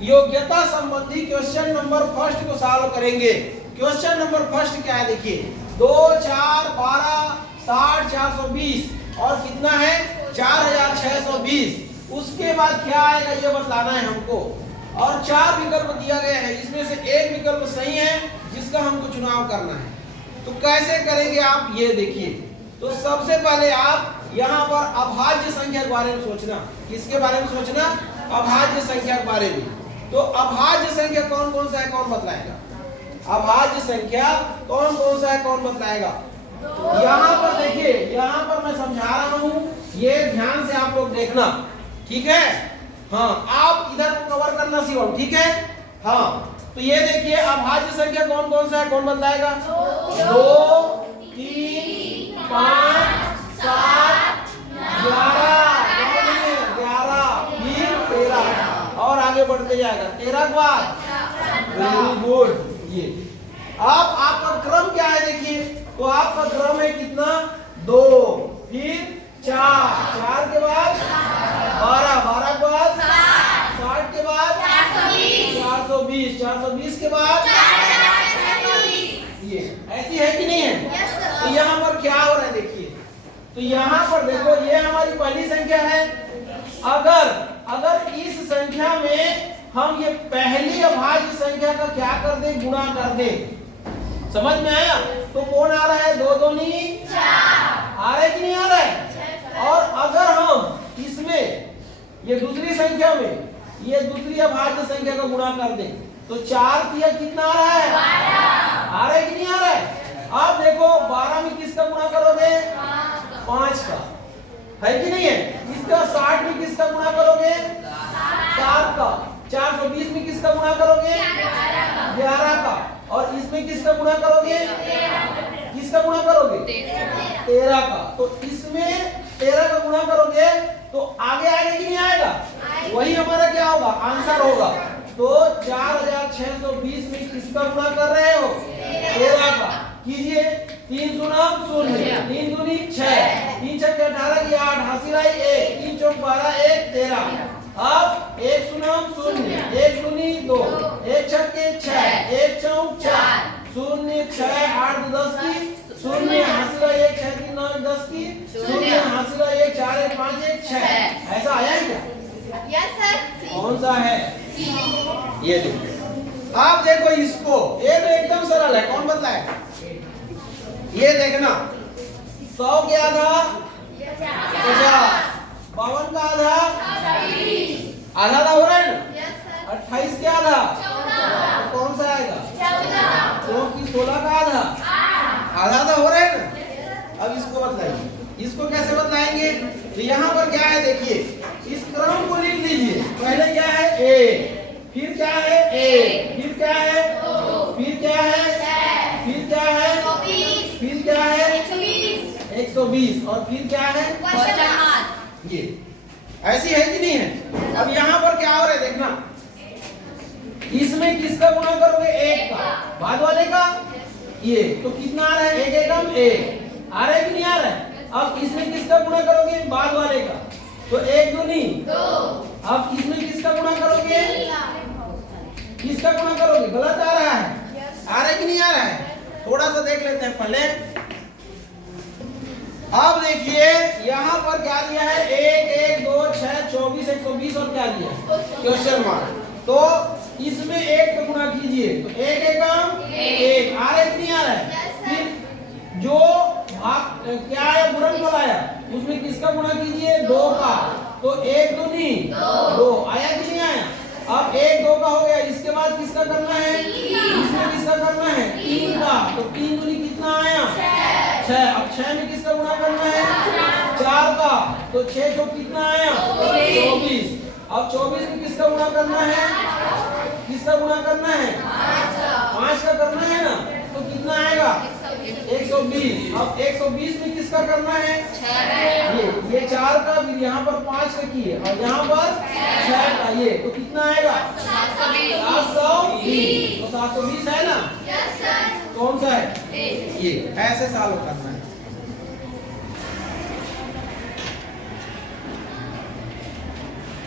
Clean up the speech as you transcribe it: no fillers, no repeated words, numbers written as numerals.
योग्यता संबंधी question number first को सॉल्व करेंगे। क्वेश्चन नंबर फर्स्ट क्या है देखिए, 2 4 12 60 420 और कितना है 4620। उसके बाद क्या आएगा ये बतलाना है हमको। और 4 विकल्प दिया गया है, इसमें से एक विकल्प सही है जिसका हमको चुनाव करना है। तो कैसे करेंगे आप ये देखिए। तो सबसे पहले आप यहाँ पर अभाज्य संख्या के बारे में सोचना। किसके बारे में सोचना? अभाज्य संख्या के बारे में। तो अभाज्य संख्या कौन कौन सा है, कौन बतलाएगा? अभाज्य संख्या कौन कौन सा है, कौन बतलाएगा? यहाँ पर देखिए, यहाँ पर मैं समझा रहा हूँ, ये ध्यान से आप लोग देखना, ठीक है? हाँ, आप इधर कवर करना सीखो, ठीक है? हाँ, तो ये देखिए अभाज्य संख्या कौन कौन सा है, कौन बतलाएगा? 2 3 5 7 11 फिर 13 और आगे बढ़ते जाएगा 13 के बाद। Very good. ये अब आपका क्रम क्या है देखिए, तो आपका क्रम है कितना? 2 फिर 4 के बाद 12 के बाद 60 के बाद 420 के बाद ये ऐसी है कि नहीं है? तो यहाँ पर क्या हो रहा है देखिए, तो यहाँ पर देखो ये हमारी पहली संख्या है। अगर इस संख्या में हम ये पहली अभाज्य संख्या का क्या कर दें, गुणा कर दें, समझ में आया? तो कौन आ रहा है? 2 दूनी 4 आ रहा है कि नहीं आ रहा है? और अगर हम इसमें ये दूसरी संख्या में ये दूसरी अभाज्य संख्या का गुणा कर दें तो 4 किया कितना आ रहा है? 12 आ रहा है कि नहीं आ रहा है? अब देखो 12 में किसका गुणा करोगे? 5 का, है कि नहीं है? इसका 60 में किसका गुणा करोगे? 7 का। 420 में किसका गुणा करोगे? 11 का। और इसमें किसका गुणा करोगे? किसका गुणा करोगे? 13 का। तो इसमें 13 का गुणा करोगे तो आगे आएगा कि नहीं आएगा? वही हमारा क्या होगा? आंसर होगा। तो 4620 में किसका गुणा कर रहे हो? 13 का। कीजिए, 3 गुना 0, 3 दूनी 6, 3 छक्के 18 की 8, हासिल आई 1, 3 चौक 12, 1 13। अब 1 गुना 0, 1 दूनी 2, 1 छक्के 6, 1 चौक 4, 0 6 8 10 की 0, हासिल आई 1 6 3 9 10 की 0, हासिल आई 1 4 1 5 1 6। ऐसा आया है क्या? Yes sir. कौन सा है? ये देखो, आप देखो इसको, ये तो एकदम सरल है, कौन बतलाए? ये देखना, 100 के आधा 50, 52 का आधा आधा हो रहा है ना? 28 के आधा तो कौन सा आएगा? 14 16 का आधा आधा हो रहा है ना? अब इसको बतलाइए, इसको कैसे बतलाएंगे? तो यहाँ पर क्या है देखिए, इस क्रम को लिख लीजिए। पहले क्या है? ए, फिर क्या है? ए, फिर क्या है? फिर क्या है? फिर क्या है? फिर क्या है? 120 और फिर क्या है? ये ऐसी है कि नहीं है? अब यहाँ पर क्या हो रहा है देखना, इसमें किसका गुणा करोगे? 1 का, बाद वाले का ये, तो कितना आ रहा है? 1 एकम 1 आ रहा है कि नहीं आ रहा है? अब इसमें किसका गुणा करोगे? बाद वाले का, तो 1 दूनी 2। अब इसमें किसका गुणा करोगे? किसका गुणा करोगे? गलत आ रहा है, आ रहा है कि नहीं आ रहा है? थोड़ा सा देख लेते हैं पहले। अब देखिए यहाँ पर क्या दिया है? 1 1 2 6 24 120 और क्या दिया? Question mark. तो इसमें 1 का गुणा कीजिए, तो 1 एकम 1 आ रहा है कि नहीं आ रहा है? फिर जो भाग क्या है, गुणनफल आया, उसमें किसका गुणा कीजिए? 2 का, तो 1 दूनी 2 आया कि नहीं आया? अब 1 2 का हो गया, इसके बाद किसका करना है? इसमें किसका करना है? 3 का, तो 3 दूनी कितना आया? 6। अब 6 में किसका गुणा करना है? 4 का, तो 6 चौक कितना आया? 24। अब 24 में किसका गुणा करना है? किसका गुणा करना है? 5 का करना है ना, तो कितना आएगा? 120। अब 120 में किसका करना है? ये 4 का, फिर यहाँ पर 5 का किए और यहाँ पर 6 का, ये तो कितना आएगा? 720। तो 720 है ना? कौन सा है? ये ऐसे सॉल्व करना है।